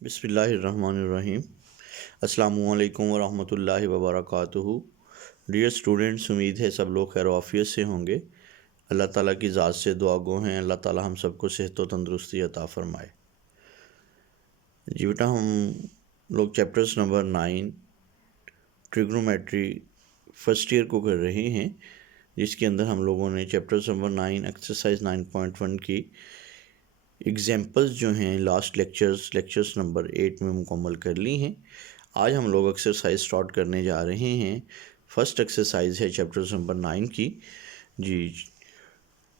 बिस्मिल्लाहिर्रहमानिर्रहीम। अस्सलामुअलैकुम वरहमतुल्लाहि वबरकातुहू। डियर स्टूडेंट्स, उम्मीद है सब लोग खैर आफियत से होंगे। अल्लाह ताला की ज़ात से दुआ गो हैं अल्लाह ताला हम सबको सेहत व तंदुरुस्ती अता फ़रमाए। जी बेटा, हम लोग chapters number 9 trigonometry first year को कर रहे हैं, जिसके अंदर हम लोगों ने चैप्टर्स नंबर 9 एक्सरसाइज 9.1 की एग्जाम्पल्स जो हैं लास्ट लेक्चर्स नंबर 8 में मुकम्मल कर ली हैं। आज हम लोग एक्सरसाइज स्टार्ट करने जा रहे हैं। फर्स्ट एक्सरसाइज है चैप्टर्स नंबर 9 की। जी,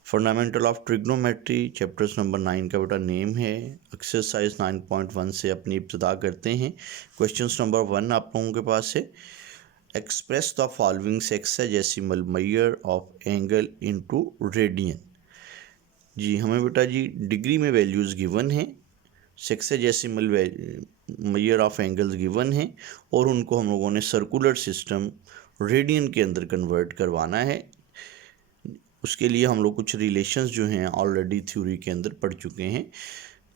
fundamental of trigonometry chapters number 9 का बेटा नेम है। एक्सरसाइज 9.1 से अपनी इब्तिदा करते हैं। क्वेश्चंस नंबर 1 आप लोगों के पास है। Express the following sexadecimal measure of angle into radian. जी, हमें बेटा जी डिग्री में वैल्यूज़ गिवन हैं, sexadecimal measure of angles given हैं, और उनको हम लोगों ने सर्कुलर सिस्टम रेडियन के अंदर कन्वर्ट करवाना है। उसके लिए हम लोग कुछ रिलेशंस जो हैं ऑलरेडी थ्योरी के अंदर पढ़ चुके हैं।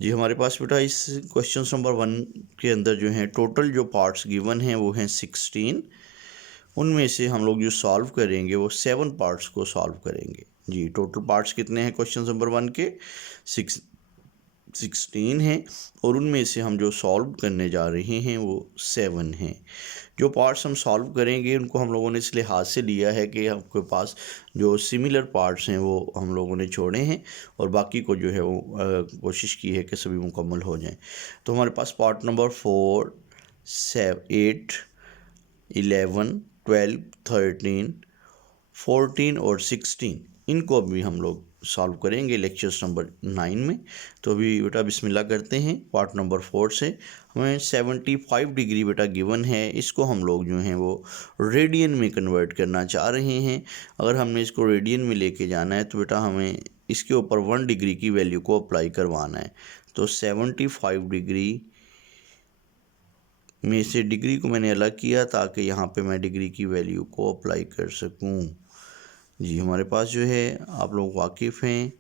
जी, हमारे पास बेटा इस क्वेश्चन नंबर 1 के अंदर जो हैं टोटल जो पार्ट्स गिवन हैं वो हैं 16। उनमें से हम लोग जो सॉल्व करेंगे वो 7 पार्ट्स को सॉल्व करेंगे। जी, टोटल पार्ट्स कितने हैं क्वेश्चन नंबर 1 के? 16 हैं, और उनमें से हम जो सॉल्व करने जा रहे हैं वो 7 हैं। जो पार्ट्स हम सॉल्व करेंगे उनको हम लोगों ने इस लिहाज से लिया है कि आपके पास जो सिमिलर पार्ट्स हैं वो हम लोगों ने छोड़े हैं, और बाकी को जो है वो कोशिश की है कि सभी मुकम्मल हो जाएं। तो हमारे पास पार्ट नंबर 4, 8, 11, 12, 13, 14 और 16 इनको अभी हम लोग सॉल्व करेंगे लेक्चर्स नंबर 9 में। तो अभी बेटा बिस्मिल्लाह करते हैं। पार्ट नंबर 4 से हमें 75 डिग्री बेटा गिवन है। इसको हम लोग जो हैं वो रेडियन में कन्वर्ट करना चाह रहे हैं। अगर हमने इसको रेडियन में लेके जाना है तो बेटा हमें इसके ऊपर 1 डिग्री की वैल्यू को अप्लाई करवाना है। तो 75 डिग्री में से डिग्री को मैंने अलग किया ताकि यहाँ पे मैं डिग्री की वैल्यू को अप्लाई कर सकूँ। जी, हमारे पास जो है आप लोग वाकिफ़ हैं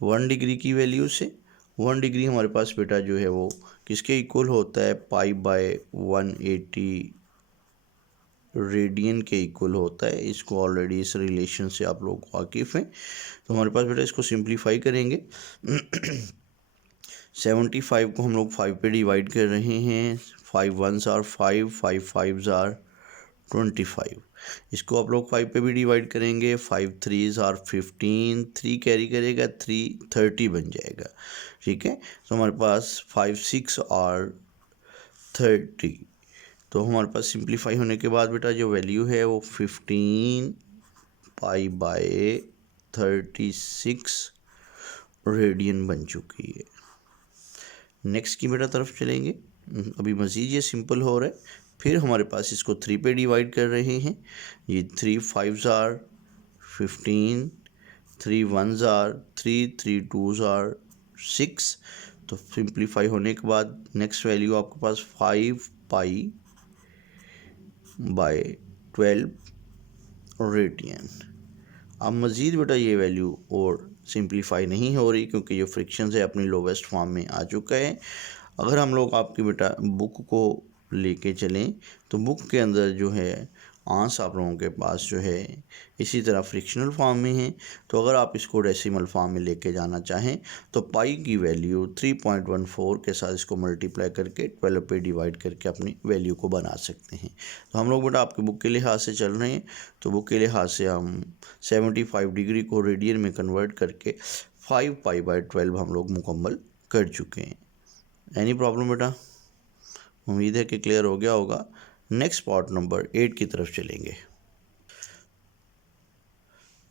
1 डिग्री की वैल्यू से। 1 डिग्री हमारे पास बेटा जो है वो किसके इक्वल होता है? π/180 रेडियन के इक्वल होता है। इसको ऑलरेडी इस रिलेशन से आप लोग वाकिफ़ हैं। तो हमारे पास बेटा इसको सिंप्लीफाई करेंगे। 75 को हम लोग 5 पे डिवाइड कर रहे हैं। 5 1s आर 5, 5 5s आर 25। इसको आप लोग 5 पे भी डिवाइड करेंगे। 5 3s आर 15, 3 कैरी करेगा 3 30 बन जाएगा। ठीक है, तो हमारे पास 5 6 आर 30। तो हमारे पास सिंप्लीफाई होने के बाद बेटा जो वैल्यू है वो 15 π/36 रेडियन बन चुकी है। नेक्स्ट की बेटा तरफ चलेंगे। अभी मज़ीद ये सिंपल हो रहा है। फिर हमारे पास इसको 3 पे डिवाइड कर रहे हैं। ये 3 5s are 15, 3 1s are 3, 3 2s are 6। तो सिंप्लीफाई होने के बाद नेक्स्ट वैल्यू आपके पास 5 π/12 रेडियन। अब मज़ीद बेटा ये वैल्यू और सिंप्लीफाई नहीं हो रही क्योंकि जो फ्रिक्शन है अपनी लोवेस्ट फॉर्म में आ चुका है। अगर हम लोग आपकी बेटा बुक को लेके चलें तो बुक के अंदर जो है आंस आप लोगों के पास जो है इसी तरह फ्रिक्शनल फॉर्म में है। तो अगर आप इसको डेसिमल फॉर्म में लेके जाना चाहें तो पाई की वैल्यू 3.14 के साथ इसको मल्टीप्लाई करके 12 पे डिवाइड करके अपनी वैल्यू को बना सकते हैं। तो हम लोग बेटा आपके बुक के लिहाज से चल रहे हैं। तो बुक के लिहाज से हम 75 डिग्री को रेडियन में कन्वर्ट करके 5 π/12 हम लोग मुकम्मल कर चुके हैं। एनी प्रॉब्लम बेटा? उम्मीद है कि क्लियर हो गया होगा। नेक्स्ट पार्ट नंबर 8 की तरफ चलेंगे।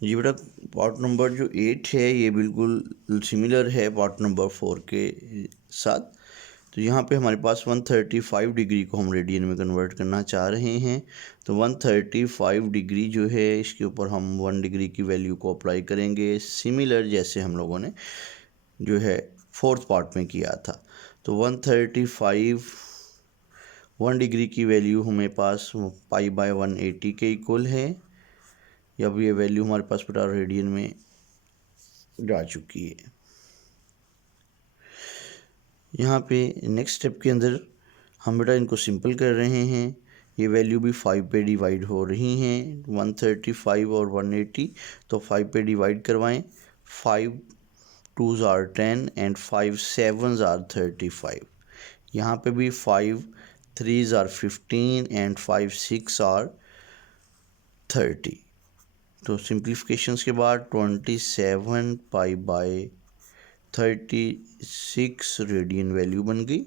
जी बेटा, पार्ट नंबर जो 8 है ये बिल्कुल सिमिलर है पार्ट नंबर 4 के साथ। तो यहाँ पे हमारे पास 135 डिग्री को हम रेडियन में कन्वर्ट करना चाह रहे हैं। तो 135 डिग्री जो है इसके ऊपर हम 1 डिग्री की वैल्यू को अप्लाई करेंगे, सिमिलर जैसे हम लोगों ने जो है 4th पार्ट में किया था। तो 135 1 डिग्री की वैल्यू हमें पास π/180 के इक्वल है। अब ये वैल्यू हमारे पास बेटा रेडियन में जा चुकी है। यहाँ पे नेक्स्ट स्टेप के अंदर हम बेटा इनको सिंपल कर रहे हैं। ये वैल्यू भी 5 पे डिवाइड हो रही हैं, 135 और 180, तो 5 पे डिवाइड करवाएं। 5 2s are 10 and 5 7s are 35। यहाँ पे भी 5 3s are 15 एंड 5 6 are 30। तो सिंप्लीफिकेशंस के बाद 27 पाई बाय 36 रेडियन वैल्यू बन गई।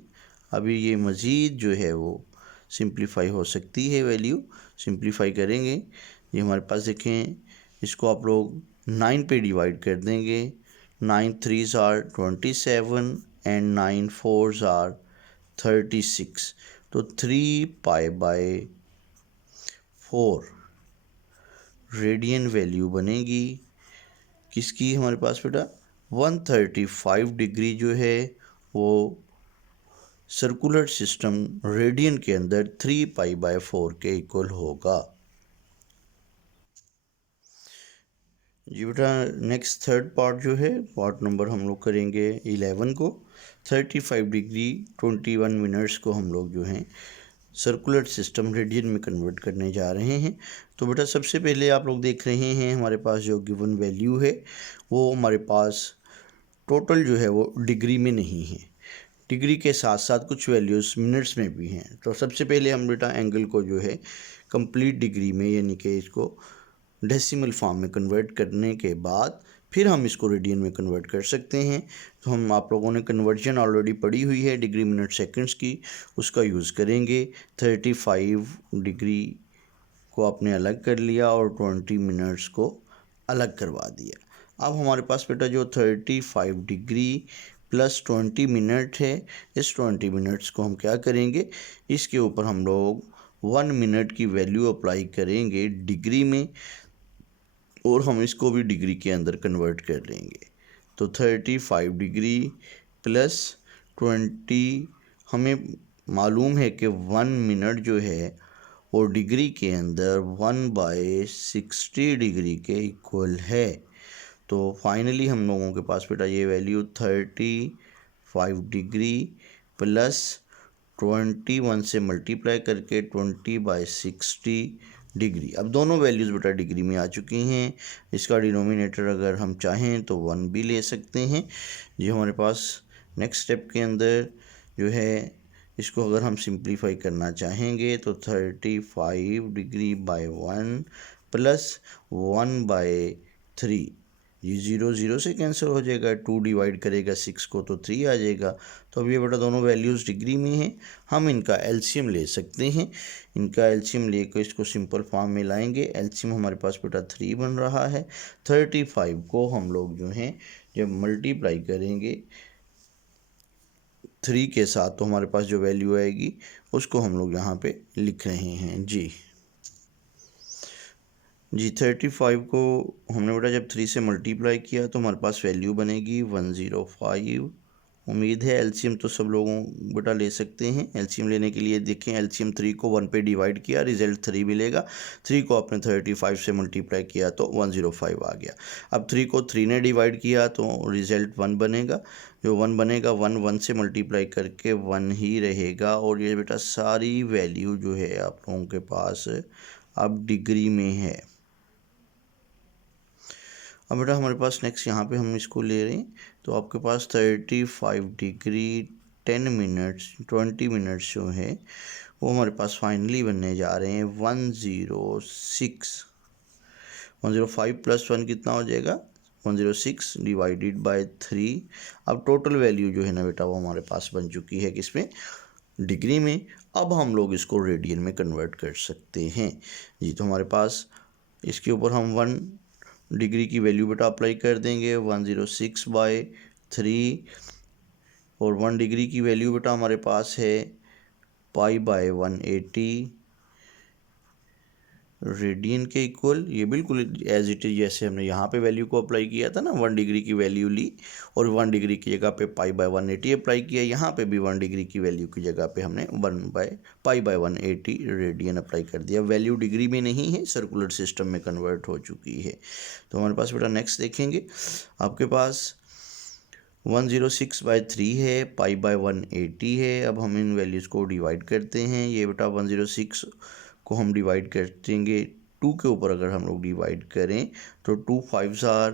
अभी ये मज़ीद जो है वो सिंप्लीफाई हो सकती है, वैल्यू सिंप्लीफाई करेंगे। ये हमारे पास देखें, इसको आप लोग 9 पे डिवाइड कर देंगे। 9 3s are 27 and 9 4s are 36, तो 3 पाई बाय 4 रेडियन वैल्यू बनेगी किसकी हमारे पास बेटा, 135 डिग्री जो है वो सर्कुलर सिस्टम रेडियन के अंदर 3 पाई बाय 4 के इक्वल होगा। जी बेटा नेक्स्ट थर्ड पार्ट जो है, पार्ट नंबर हम लोग करेंगे 11 को। 35 डिग्री 21 मिनट्स को हम लोग जो हैं सर्कुलर सिस्टम रेडियन में कन्वर्ट करने जा रहे हैं। तो बेटा सबसे पहले आप लोग देख रहे हैं हमारे पास जो गिवन वैल्यू है वो हमारे पास टोटल जो है वो डिग्री में नहीं है, डिग्री के साथ साथ कुछ वैल्यूज़ मिनट्स में भी हैं। तो सबसे पहले हम बेटा एंगल को जो है कंप्लीट डिग्री में यानी कि इसको डेसिमल फॉर्म में कन्वर्ट करने के बाद फिर हम इसको रेडियन में कन्वर्ट कर सकते हैं। तो हम आप लोगों ने कन्वर्जन ऑलरेडी पढ़ी हुई है डिग्री मिनट सेकंड्स की, उसका यूज़ करेंगे। 35 डिग्री को आपने अलग कर लिया और 20 मिनट्स को अलग करवा दिया। अब हमारे पास बेटा जो 35 डिग्री प्लस 20 मिनट है, इस 20 मिनट्स को हम क्या करेंगे, इसके ऊपर हम लोग 1 मिनट की वैल्यू अप्लाई करेंगे डिग्री में और हम इसको भी डिग्री के अंदर कन्वर्ट कर लेंगे। तो 35 डिग्री प्लस 20, हमें मालूम है कि 1 मिनट जो है वो डिग्री के अंदर 1/60 डिग्री के इक्वल है। तो फाइनली हम लोगों के पास बेटा ये वैल्यू 35 डिग्री प्लस 21 से मल्टीप्लाई करके 20/60 डिग्री। अब दोनों वैल्यूज़ बेटा डिग्री में आ चुकी हैं। इसका डिनोमिनेटर अगर हम चाहें तो 1 भी ले सकते हैं। ये हमारे पास नेक्स्ट स्टेप के अंदर जो है इसको अगर हम सिंप्लीफाई करना चाहेंगे तो 35 डिग्री बाय 1 प्लस 1/3, ये 0 0 से कैंसिल हो जाएगा। 2 डिवाइड करेगा 6 को तो 3 आ जाएगा। तो अब ये बेटा दोनों वैल्यूज़ डिग्री में हैं, हम इनका एलसीएम ले सकते हैं। इनका एलसीएम लेकर इसको सिंपल फॉर्म में लाएंगे। एलसीएम हमारे पास बेटा 3 बन रहा है। 35 को हम लोग जो हैं जब मल्टीप्लाई करेंगे 3 के साथ तो हमारे पास जो वैल्यू आएगी उसको हम लोग यहाँ पे लिख रहे हैं। जी 35 को हमने बेटा जब 3 से मल्टीप्लाई किया तो हमारे पास वैल्यू बनेगी 105। उम्मीद है एलसीएम तो सब लोगों बेटा ले सकते हैं। एलसीएम लेने के लिए देखें, एलसीएम 3 को 1 पे डिवाइड किया, रिजल्ट 3 मिलेगा। 3 को आपने 35 से मल्टीप्लाई किया तो 105 आ गया। अब 3 को 3 ने डिवाइड किया तो रिजल्ट 1 बनेगा। जो 1 बनेगा 1 से मल्टीप्लाई करके 1 ही रहेगा। और ये बेटा सारी वैल्यू जो है आप लोगों के पास अब डिग्री में है। अब बेटा हमारे पास नेक्स्ट यहाँ पे हम इसको ले रहे हैं तो आपके पास 35 डिग्री 10 मिनट्स 20 मिनट्स जो है वो हमारे पास फाइनली बनने जा रहे हैं 106। 105 प्लस 1 कितना हो जाएगा, 106 डिवाइडेड बाय 3। अब टोटल वैल्यू जो है ना बेटा वो हमारे पास बन चुकी है किसमें, डिग्री में। अब हम लोग इसको रेडियन में कन्वर्ट कर सकते हैं। जी तो हमारे पास इसके ऊपर हम 1 डिग्री की वैल्यू बेटा अप्लाई कर देंगे 106/3 और 1 डिग्री की वैल्यू बेटा हमारे पास है π/180 रेडियन के इक्वल। ये बिल्कुल एज इट इज़ जैसे हमने यहाँ पे वैल्यू को अप्लाई किया था ना, 1 डिग्री की वैल्यू ली और 1 डिग्री की जगह पे π/180 अप्लाई किया। यहाँ पे भी 1 डिग्री की वैल्यू की जगह पे हमने π/180 रेडियन अप्लाई कर दिया। वैल्यू डिग्री में नहीं है, सर्कुलर सिस्टम में कन्वर्ट हो चुकी है। तो हमारे पास बेटा नेक्स्ट देखेंगे, आपके पास 106/3 है, π/180 है। अब हम इन वैल्यूज़ को डिवाइड करते हैं। ये बेटा 106 को हम डिवाइड करेंगे 2 के ऊपर। अगर हम लोग डिवाइड करें तो 2 5s आर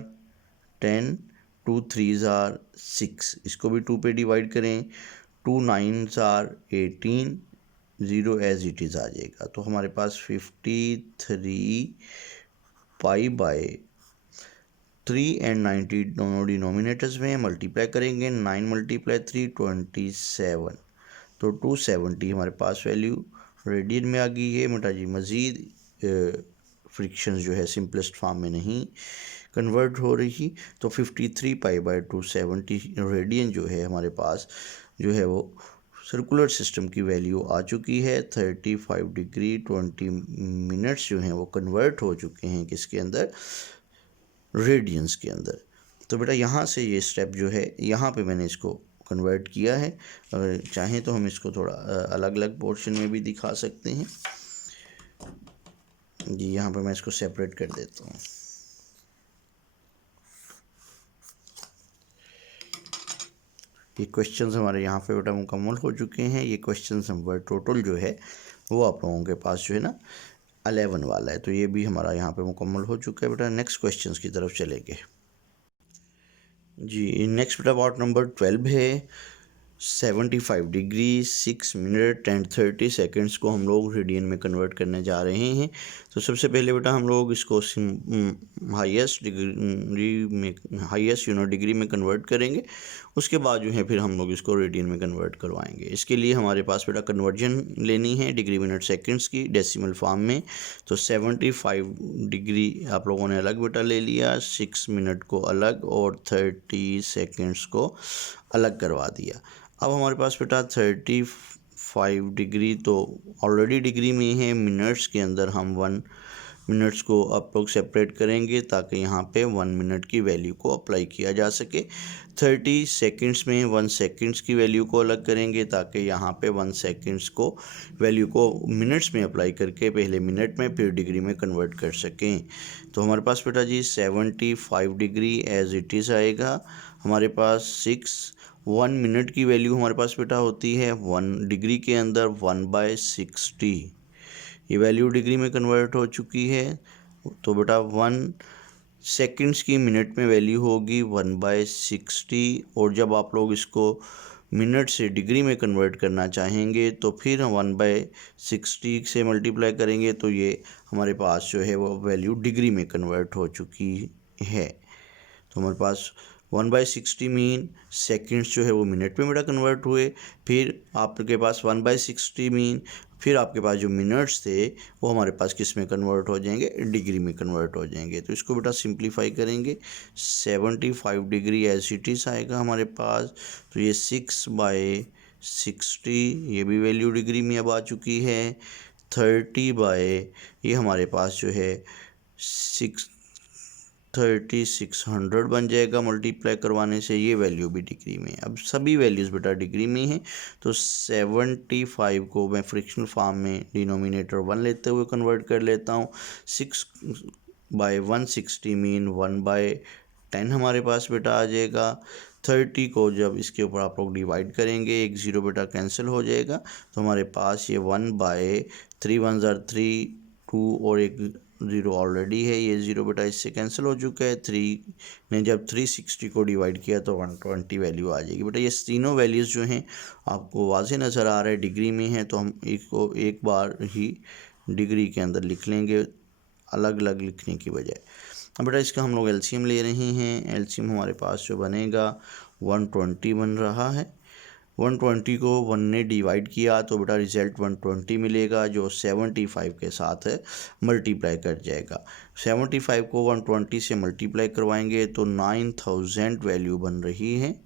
10, 2 3s आर 6, इसको भी 2 पे डिवाइड करें, 2 9s are 18, 0 as it is आ जाएगा। तो हमारे पास 53 π/3 एंड 90 दोनों डिनोमिनेटर्स में मल्टीप्लाई करेंगे। 9 × 3 27, तो 270 हमारे पास वैल्यू रेडियन में आ गई है। बेटा जी मज़ीद फ्रिक्शन जो है सिंपलेस्ट फॉर्म में नहीं कन्वर्ट हो रही, तो 53 π/270 रेडियन जो है हमारे पास जो है वो सर्कुलर सिस्टम की वैल्यू आ चुकी है। 35 डिग्री 20 मिनट्स जो हैं वो कन्वर्ट हो चुके हैं किसके अंदर, रेडियंस के अंदर। तो बेटा यहाँ से ये स्टेप जो है यहाँ पे मैंने इसको कन्वर्ट किया है। अगर चाहें तो हम इसको थोड़ा अलग अलग पोर्शन में भी दिखा सकते हैं जी। यहाँ पे मैं इसको सेपरेट कर देता हूँ। ये क्वेश्चंस हमारे यहाँ पे बेटा मुकम्मल हो चुके हैं। ये क्वेश्चंस नंबर टोटल जो है वो आप लोगों के पास जो है ना 11 वाला है, तो ये भी हमारा यहाँ पे मुकम्मल हो चुका है। बेटा नेक्स्ट क्वेश्चंस की तरफ चलेंगे जी। नेक्स्ट बेटा पार्ट नंबर 12 है। 75 डिग्री 6 मिनट एंड 30 सेकेंड्स को हम लोग रेडियन में कन्वर्ट करने जा रहे हैं। तो सबसे पहले बेटा हम लोग इसको हाईएस्ट यूनिट डिग्री में कन्वर्ट करेंगे। उसके बाद जो है फिर हम लोग इसको रेडियन में कन्वर्ट करवाएंगे। इसके लिए हमारे पास बेटा कन्वर्जन लेनी है डिग्री मिनट सेकेंड्स की डेसिमल फॉर्म में। तो 75 डिग्री आप लोगों ने अलग बेटा ले लिया, 6 मिनट को अलग और 30 सेकेंड्स को अलग करवा दिया। अब हमारे पास बेटा 35 डिग्री तो ऑलरेडी डिग्री में है, मिनट्स के अंदर हम 1 मिनट्स को आप लोग सेपरेट करेंगे ताकि यहाँ पे 1 मिनट की वैल्यू को अप्लाई किया जा सके। 30 सेकेंड्स में 1 सेकेंड्स की वैल्यू को अलग करेंगे ताकि यहाँ पे 1 सेकेंड्स को वैल्यू को मिनट्स में अप्लाई करके पहले मिनट में फिर डिग्री में कन्वर्ट कर सकें। तो हमारे पास बेटा जी 75 डिग्री एज इट इज़ आएगा। हमारे पास 1 मिनट की वैल्यू हमारे पास बेटा होती है 1 डिग्री के अंदर 1/60। ये वैल्यू डिग्री में कन्वर्ट हो चुकी है। तो बेटा 1 सेकेंड्स की मिनट में वैल्यू होगी 1/60। और जब आप लोग इसको मिनट से डिग्री में कन्वर्ट करना चाहेंगे तो फिर हम 1/60 से मल्टीप्लाई करेंगे, तो ये हमारे पास जो है वो वैल्यू डिग्री में कन्वर्ट हो चुकी है। तो हमारे पास 1/60 मीन सेकेंड्स जो है वो मिनट में बेटा कन्वर्ट हुए। फिर आपके पास 1/60 मीन फिर आपके पास जो मिनट्स थे वो हमारे पास किस में कन्वर्ट हो जाएंगे, डिग्री में कन्वर्ट हो जाएंगे। तो इसको बेटा सिंप्लीफाई करेंगे, 75 डिग्री एज इट इज़ आएगा हमारे पास। तो ये 6/60 ये भी वैल्यू डिग्री में अब आ चुकी है। 30 ये हमारे पास जो है 3600 बन जाएगा मल्टीप्लाई करवाने से। ये वैल्यू भी डिग्री में। अब सभी वैल्यूज़ बेटा डिग्री में हैं। तो 75 को मैं फ्रिक्शनल फॉर्म में डिनोमिनेटर 1 लेते हुए कन्वर्ट कर लेता हूँ। 6/160 मीन 1/10 हमारे पास बेटा आ जाएगा। 30 को जब इसके ऊपर आप लोग डिवाइड करेंगे, एक ज़ीरो बेटा कैंसिल हो जाएगा। तो हमारे पास ये 1/3 1 ज़र 3 2 और एक ज़ीरो ऑलरेडी है, ये ज़ीरो बेटा इससे कैंसिल हो चुका है। 3 ने जब 360 को डिवाइड किया तो 120 वैल्यू आ जाएगी। बेटा ये तीनों वैल्यूज़ जो हैं आपको वाज़ेह नज़र आ रहा है डिग्री में है, तो हम इसको एक बार ही डिग्री के अंदर लिख लेंगे अलग अलग लिखने की बजाय। अब बेटा इसका हम लोग एलसीएम ले रहे हैं। एलसीएम हमारे पास जो बनेगा 120 बन रहा है। 120 को 1 ने डिवाइड किया तो बेटा रिज़ल्ट 120 मिलेगा, जो 75 के साथ मल्टीप्लाई कर जाएगा। 75 को 120 से मल्टीप्लाई करवाएंगे तो 9000 वैल्यू बन रही है।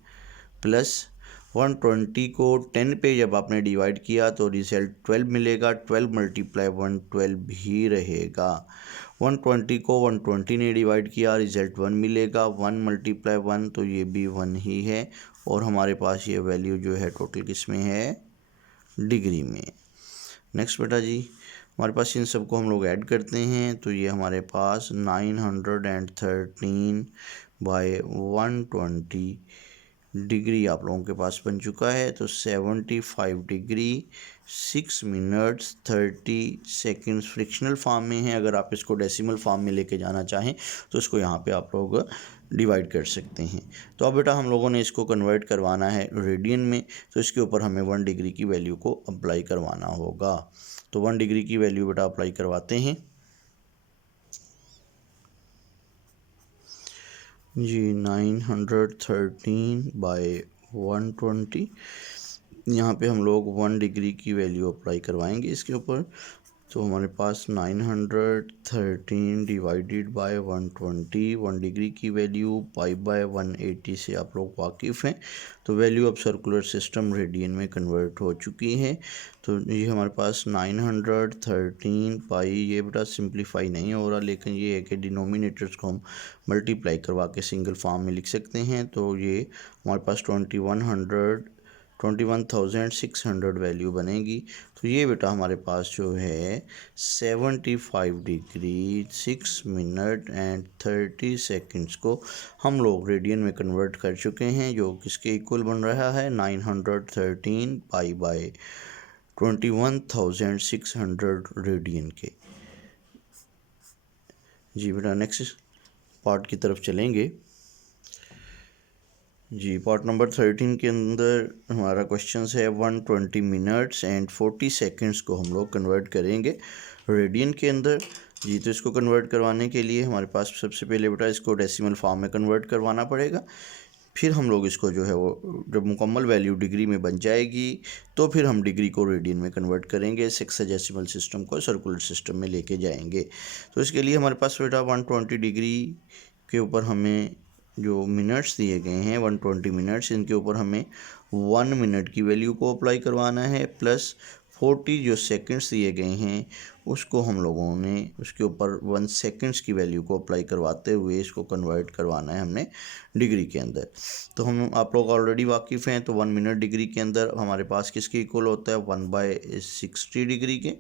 प्लस 120 को 10 पे जब आपने डिवाइड किया तो रिज़ल्ट 12 मिलेगा। 12 × 112 ही रहेगा। 120 को 120 ने डिवाइड किया, रिज़ल्ट 1 मिलेगा। 1 × 1 तो ये भी 1 ही है। और हमारे पास ये वैल्यू जो है टोटल किस में है, डिग्री में। नेक्स्ट बेटा जी हमारे पास इन सबको हम लोग ऐड करते हैं तो ये हमारे पास 913/120 डिग्री आप लोगों के पास बन चुका है। तो 75 degree 6 minutes 30 seconds frictional form में है। अगर आप इसको डेसिमल फॉर्म में लेके जाना चाहें तो इसको यहाँ पे आप लोग डिवाइड कर सकते हैं। तो अब बेटा हम लोगों ने इसको कन्वर्ट करवाना है रेडियन में, तो इसके ऊपर हमें 1 डिग्री की वैल्यू को अप्लाई करवाना होगा। तो 1 डिग्री की वैल्यू बेटा अप्लाई करवाते हैं जी। 913/120, यहाँ पे हम लोग 1 डिग्री की वैल्यू अप्लाई करवाएंगे इसके ऊपर। तो हमारे पास 913 डिवाइडेड बाय 120, 1 डिग्री की वैल्यू π/180 से आप लोग वाकिफ़ हैं। तो वैल्यू अब सर्कुलर सिस्टम रेडियन में कन्वर्ट हो चुकी है। तो ये हमारे पास 913 पाई, ये बेटा सिंप्लीफाई नहीं हो रहा, लेकिन ये है कि डिनोमिनेटर्स को हम मल्टीप्लाई करवा के सिंगल फॉर्म में लिख सकते हैं। तो ये हमारे पास 21,600 वैल्यू बनेगी। तो ये बेटा हमारे पास जो है 75 डिग्री 6 मिनट एंड 30 सेकेंड्स को हम लोग रेडियन में कन्वर्ट कर चुके हैं, जो किसके इक्वल बन रहा है 913 π/21,600 रेडियन के। जी बेटा नेक्स्ट पार्ट की तरफ चलेंगे जी। पार्ट नंबर 13 के अंदर हमारा क्वेश्चन है 120 मिनट्स एंड 40 सेकेंड्स को हम लोग कन्वर्ट करेंगे रेडियन के अंदर जी। तो इसको कन्वर्ट करवाने के लिए हमारे पास सबसे पहले बेटा इसको डेसिमल फॉर्म में कन्वर्ट करवाना पड़ेगा। फिर हम लोग इसको जो है वो जब मुकम्मल वैल्यू डिग्री में बन जाएगी तो फिर हम डिग्री को रेडियन में कन्वर्ट करेंगे, सेक्साडेसिमल सिस्टम को सर्कुलर सिस्टम में लेके जाएंगे। तो इसके लिए हमारे पास बेटा 120 डिग्री के ऊपर हमें जो मिनट्स दिए गए हैं 120 मिनट्स, इनके ऊपर हमें 1 मिनट की वैल्यू को अप्लाई करवाना है, प्लस 40 जो सेकंड्स दिए गए हैं उसको हम लोगों ने उसके ऊपर 1 सेकंड्स की वैल्यू को अप्लाई करवाते हुए इसको कन्वर्ट करवाना है हमने डिग्री के अंदर। तो हम आप लोग ऑलरेडी वाकिफ़ हैं। तो 1 मिनट डिग्री के अंदर हमारे पास किसके इक्वल होता है 1/60 डिग्री के।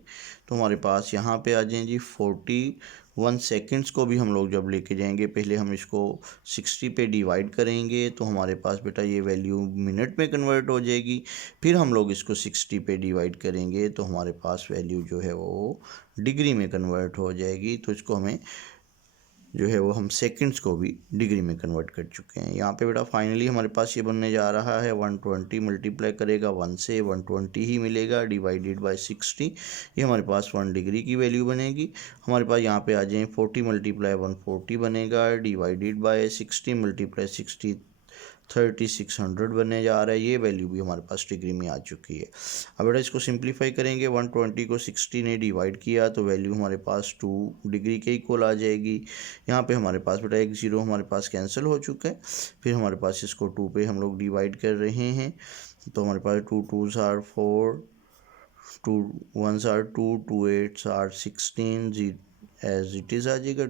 तो हमारे पास यहाँ पे आ जाएं जी 41 सेकंड्स को भी हम लोग जब लेके जाएंगे, पहले हम इसको 60 पे डिवाइड करेंगे तो हमारे पास बेटा ये वैल्यू मिनट में कन्वर्ट हो जाएगी। फिर हम लोग इसको 60 पे डिवाइड करेंगे तो हमारे पास वैल्यू जो है वो डिग्री में कन्वर्ट हो जाएगी। तो इसको हमें जो है वो हम सेकंड्स को भी डिग्री में कन्वर्ट कर चुके हैं। यहाँ पे बेटा फाइनली हमारे पास ये बनने जा रहा है 120 मल्टीप्लाई करेगा 1 से 120 ही मिलेगा डिवाइडेड बाय 60, ये हमारे पास 1 डिग्री की वैल्यू बनेगी। हमारे पास यहाँ पे आ जाए 40 मल्टीप्लाई 140 बनेगा डिवाइडेड बाय 60 मल्टीप्लाई 60 3600 बनने जा रहा है। ये वैल्यू भी हमारे पास डिग्री में आ चुकी है। अब बेटा इसको सिंप्लीफाई करेंगे, 120 को 60 ने डिवाइड किया तो वैल्यू हमारे पास 2 डिग्री के इक्वल आ जाएगी। यहाँ पे हमारे पास बेटा एक ज़ीरो हमारे पास कैंसिल हो चुका है। फिर हमारे पास इसको 2 पे हम लोग डिवाइड कर रहे हैं तो हमारे पास 2 2s are 4, 2 1s are 2, 2 8s are 16 as it is आ जाएगा।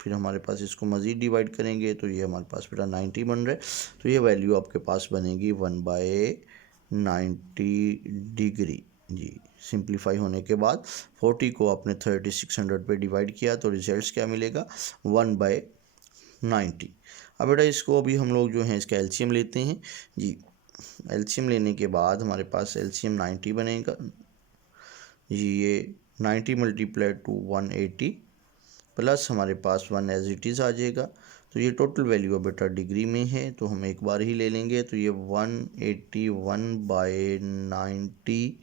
फिर हमारे पास इसको मज़ीद डिवाइड करेंगे तो ये हमारे पास बेटा 90 बन रहा है। तो ये वैल्यू आपके पास बनेगी 1/90 डिग्री जी। सिंप्लीफाई होने के बाद 40 को आपने 3600 पे डिवाइड किया तो रिजल्ट्स क्या मिलेगा 1/90। अब बेटा इसको अभी हम लोग जो है इसका एलसीएम लेते हैं जी। एलसीएम लेने के बाद हमारे पास एलसीएम 90 बनेगा जी। ये 90 मल्टीप्लाई टू 180 प्लस हमारे पास 1 एज इट इज़ आ जाएगा। तो ये टोटल वैल्यू बेटा डिग्री में है तो हम एक बार ही ले लेंगे। तो ये 181/90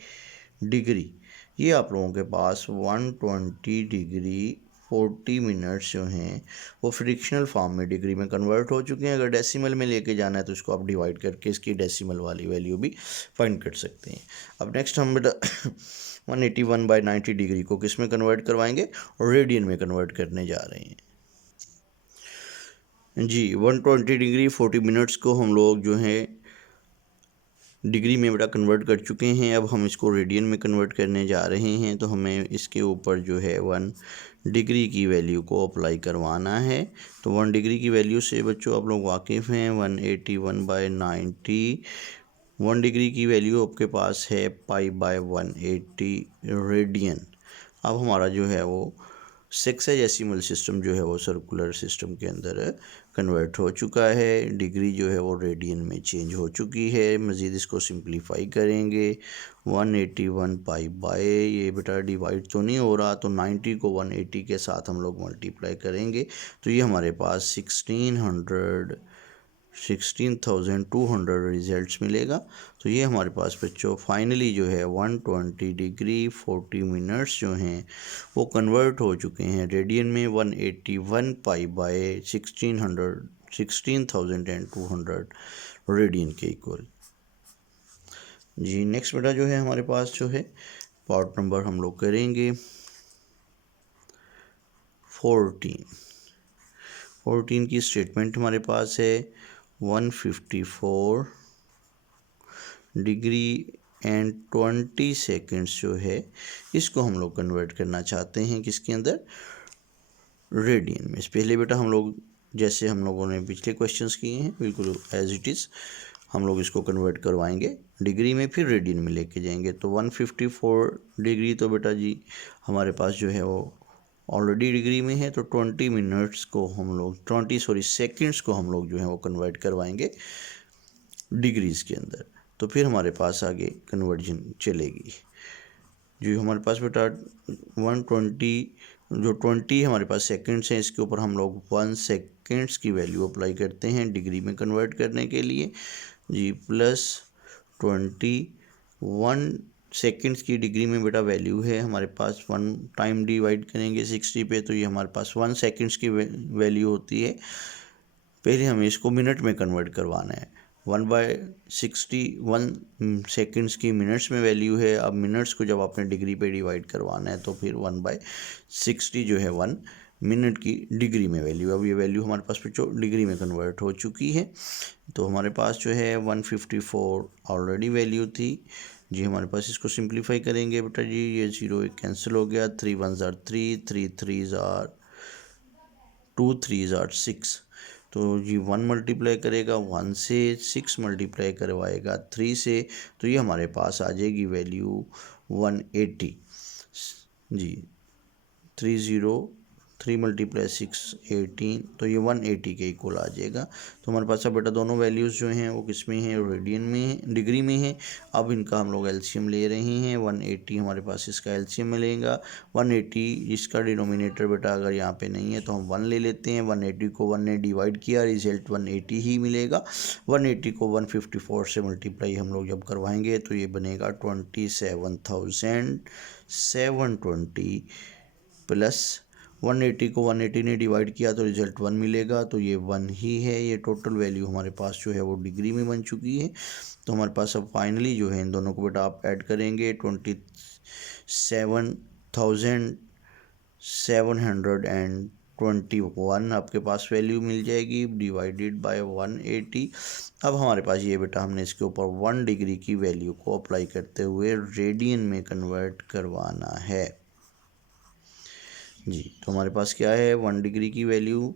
डिग्री, ये आप लोगों के पास 120 डिग्री 40 मिनट्स जो हैं वो फ्रिक्शनल फॉर्म में डिग्री में कन्वर्ट हो चुके हैं। अगर डेसिमल में लेके जाना है तो इसको आप डिवाइड करके इसकी डेसिमल वाली वैल्यू भी फाइंड कर सकते हैं। अब नेक्स्ट हम बेटा 181/90 डिग्री को किस में कन्वर्ट करवाएंगे और रेडियन में कन्वर्ट करने जा रहे हैं जी। 120 डिग्री 40 मिनट्स को हम लोग जो है डिग्री में बेटा कन्वर्ट कर चुके हैं। अब हम इसको रेडियन में कन्वर्ट करने जा रहे हैं तो हमें इसके ऊपर जो है 1 डिग्री की वैल्यू को अप्लाई करवाना है। तो 1 डिग्री की वैल्यू से बच्चों आप लोग वाकिफ़ हैं 181/90। 1 डिग्री की वैल्यू आपके पास है π/180 रेडियन। अब हमारा जो है वो सेक्साडेसिमल सिस्टम जो है वो सर्कुलर सिस्टम के अंदर कन्वर्ट हो चुका है। डिग्री जो है वो रेडियन में चेंज हो चुकी है। मज़ीद इसको सिंप्लीफाई करेंगे 181 पाई बाय, ये बेटा डिवाइड तो नहीं हो रहा, तो 90 को 180 के साथ हम लोग मल्टीप्लाई करेंगे तो ये हमारे पास 16,200 रिजल्ट्स मिलेगा। तो ये हमारे पास बच्चों फाइनली जो है 120 डिग्री 40 मिनट्स जो हैं वो कन्वर्ट हो चुके हैं रेडियन में 181 पाई बाय 16,200 रेडियन के इक्वल। जी नेक्स्ट बेटा जो है हमारे पास जो है पार्ट नंबर हम लोग करेंगे 14 की स्टेटमेंट हमारे पास है 154 डिग्री एंड 20 सेकेंड्स जो है इसको हम लोग कन्वर्ट करना चाहते हैं किसके अंदर, रेडियन में। पहले बेटा हम लोग जैसे हम लोगों ने पिछले क्वेश्चंस किए हैं बिल्कुल एज इट इज़ हम लोग इसको कन्वर्ट करवाएंगे डिग्री में, फिर रेडियन में लेके जाएंगे। तो 154 डिग्री तो बेटा जी हमारे पास जो है वो ऑलरेडी डिग्री में है, तो 20 मिनट्स को हम लोग सेकेंड्स को हम लोग जो है वो कन्वर्ट करवाएंगे डिग्रीज़ के अंदर। तो फिर हमारे पास आगे कन्वर्जन चलेगी। जो हमारे पास बेटा 120 जो 20 हमारे पास सेकंड्स हैं इसके ऊपर हम लोग 1 सेकंड्स की वैल्यू अप्लाई करते हैं डिग्री में कन्वर्ट करने के लिए जी, प्लस 1 सेकंड्स की डिग्री में बेटा वैल्यू है हमारे पास 1 टाइम डिवाइड करेंगे 60 पे, तो ये हमारे पास 1 सेकंड्स की वैल्यू होती है। पहले हमें इसको मिनट में कन्वर्ट करवाना है। 1/60 1 सेकेंड्स की मिनट्स में वैल्यू है। अब मिनट्स को जब आपने डिग्री पे डिवाइड करवाना है तो फिर 1/60 जो है 1 मिनट की डिग्री में वैल्यू। अब ये वैल्यू हमारे पास बच्चों डिग्री में कन्वर्ट हो चुकी है। तो हमारे पास जो है 154 ऑलरेडी वैल्यू थी जी। हमारे पास इसको सिंप्लीफाई करेंगे बेटा जी, ये 0 कैंसिल हो गया, 3 1s are 3, 3 3s are 2 3s are 6। तो जी 1 मल्टीप्लाई करेगा 1 से, 6 मल्टीप्लाई करवाएगा 3 से, तो ये हमारे पास आ जाएगी वैल्यू 180 जी। 3 मल्टीप्लाई 6 18, तो ये 180 के इक्वल आ जाएगा। तो हमारे पास अब बेटा दोनों वैल्यूज़ जो हैं वो किस में हैं, रेडियन में है, डिग्री में है। अब इनका हम लोग एलसीएम ले रहे हैं। 180 हमारे पास इसका एलसीएम मिलेगा 180, इसका डिनोमिनेटर बेटा अगर यहाँ पे नहीं है तो हम 1 ले लेते हैं। 180 को 1 ने डिवाइड किया, रिजल्ट 180 ही मिलेगा। 180 को 154 से मल्टीप्लाई हम लोग जब करवाएंगे तो ये बनेगा 27,720 प्लस 180 को 180 ने डिवाइड किया तो रिजल्ट 1 मिलेगा, तो ये 1 ही है। ये टोटल वैल्यू हमारे पास जो है वो डिग्री में बन चुकी है। तो हमारे पास अब फाइनली जो है इन दोनों को बेटा आप ऐड करेंगे 27,721 आपके पास वैल्यू मिल जाएगी डिवाइडेड बाय 180। अब हमारे पास ये बेटा हमने इसके ऊपर 1 डिग्री की वैल्यू को अप्लाई करते हुए रेडियन में कन्वर्ट करवाना है जी। तो हमारे पास क्या है 1 डिग्री की वैल्यू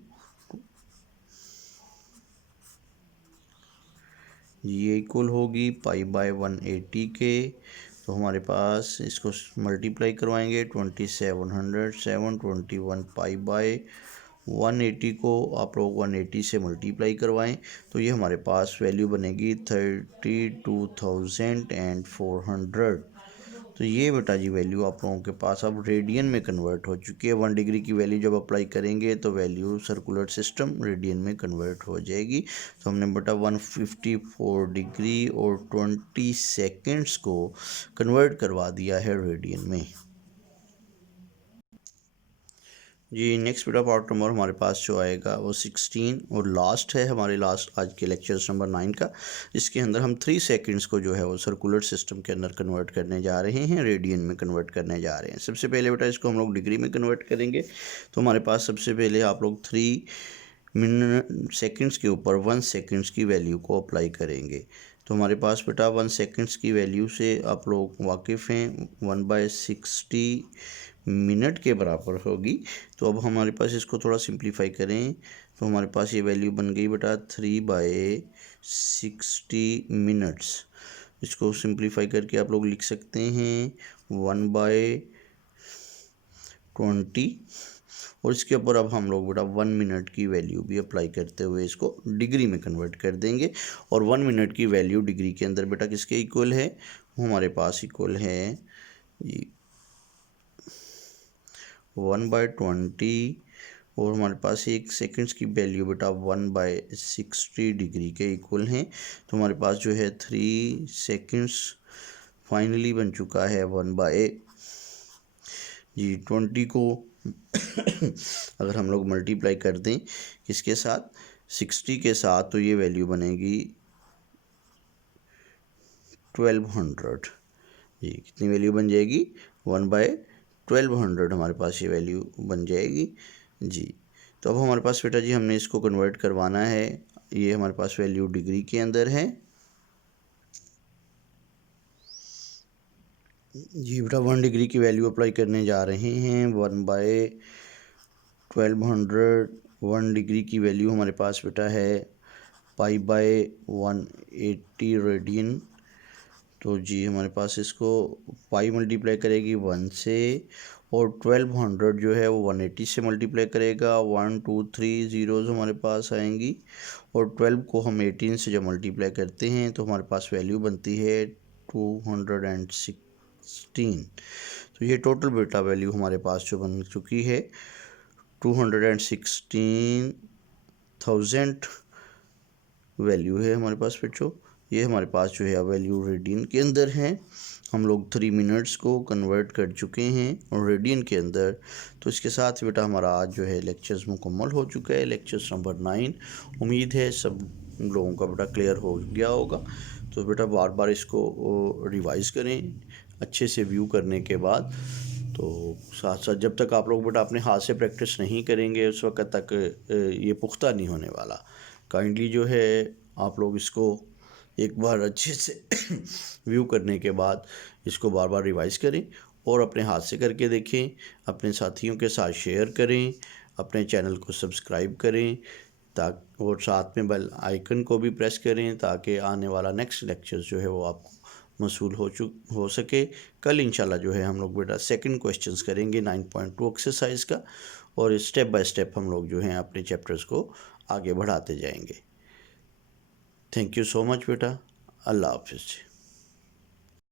ये इक्वल होगी पाई बाय 180 के। तो हमारे पास इसको मल्टीप्लाई करवाएंगे 2700 721 पाई बाय 180 को आप लोग 180 से मल्टीप्लाई करवाएं तो ये हमारे पास वैल्यू बनेगी 32,400। तो ये बेटा जी वैल्यू आप लोगों के पास अब रेडियन में कन्वर्ट हो चुकी है। 1 डिग्री की वैल्यू जब अप्लाई करेंगे तो वैल्यू सर्कुलर सिस्टम रेडियन में कन्वर्ट हो जाएगी। तो हमने बेटा 154 डिग्री और 20 सेकेंड्स को कन्वर्ट करवा दिया है रेडियन में जी। नेक्स्ट बेटा पार्ट नंबर हमारे पास जो आएगा वो 16 और लास्ट है हमारे लास्ट आज के लेक्चर्स नंबर 9 का। इसके अंदर हम 3 सेकंड्स को जो है वो सर्कुलर सिस्टम के अंदर कन्वर्ट करने जा रहे हैं, रेडियन में कन्वर्ट करने जा रहे हैं। सबसे पहले बेटा इसको हम लोग डिग्री में कन्वर्ट करेंगे। तो हमारे पास सबसे पहले आप लोग 3 मिनट सेकेंड्स के ऊपर 1 सेकेंड्स की वैल्यू को अप्लाई करेंगे। तो हमारे पास बेटा 1 सेकेंड्स की वैल्यू से आप लोग वाकिफ़ हैं 1/60 मिनट के बराबर होगी। तो अब हमारे पास इसको थोड़ा सिंप्लीफाई करें तो हमारे पास ये वैल्यू बन गई बेटा 3/60 मिनट्स। इसको सिंप्लीफाई करके आप लोग लिख सकते हैं 1/20 और इसके ऊपर अब हम लोग बेटा 1 मिनट की वैल्यू भी अप्लाई करते हुए इसको डिग्री में कन्वर्ट कर देंगे। और 1 मिनट की वैल्यू डिग्री के अंदर बेटा किसके इक्वल है, वो हमारे पास इक्वल है 1/20, और हमारे पास एक सेकंड्स की वैल्यू बेटा 1/60 डिग्री के इक्वल हैं। तो हमारे पास जो है 3 सेकंड्स फाइनली बन चुका है 1/20 को अगर हम लोग मल्टीप्लाई कर दें किसके साथ, 60 के साथ, तो ये वैल्यू बनेगी 1200 जी। कितनी वैल्यू बन जाएगी, 1/1200 हमारे पास ये वैल्यू बन जाएगी जी। तो अब हमारे पास बेटा जी हमने इसको कन्वर्ट करवाना है, ये हमारे पास वैल्यू डिग्री के अंदर है जी बेटा। 1 डिग्री की वैल्यू अप्लाई करने जा रहे हैं, 1/1200। 1 डिग्री की वैल्यू हमारे पास बेटा है π/180 रेडियन। तो जी हमारे पास इसको पाई मल्टीप्लाई करेगी 1 से, और 1200 जो है वो 180 से मल्टीप्लाई करेगा। 1 2 3 ज़ीरोज़ हमारे पास आएंगी, और 12 को हम 18 से जब मल्टीप्लाई करते हैं तो हमारे पास वैल्यू बनती है 216। तो ये टोटल बेटा वैल्यू हमारे पास जो बन चुकी है 216,000 वैल्यू है हमारे पास बच्चों। ये हमारे पास जो है वैल्यू रेडियन के अंदर है। हम लोग 3 मिनट्स को कन्वर्ट कर चुके हैं और रेडियन के अंदर। तो इसके साथ बेटा हमारा आज जो है लेक्चर्स मुकम्मल हो चुका है, लेक्चर्स नंबर 9। उम्मीद है सब लोगों का बेटा क्लियर हो गया होगा। तो बेटा बार बार इसको रिवाइज़ करें अच्छे से व्यू करने के बाद। तो साथ साथ जब तक आप लोग बेटा अपने हाथ से प्रैक्टिस नहीं करेंगे उस वक्त तक ये पुख्ता नहीं होने वाला। काइंडली जो है आप लोग इसको एक बार अच्छे से व्यू करने के बाद इसको बार बार रिवाइज़ करें और अपने हाथ से करके देखें, अपने साथियों के साथ शेयर करें, अपने चैनल को सब्सक्राइब करें और साथ में बेल आइकन को भी प्रेस करें ताकि आने वाला नेक्स्ट लेक्चर जो है वो आपको मसूल हो सके। कल इंशाल्लाह जो है हम लोग बेटा सेकंड क्वेश्चंस करेंगे 9.2 एक्सरसाइज का, और स्टेप बाय स्टेप हम लोग जो हैं अपने चैप्टर्स को आगे बढ़ाते जाएंगे। थैंक यू सो मच बेटा। अल्लाह हाफिज़।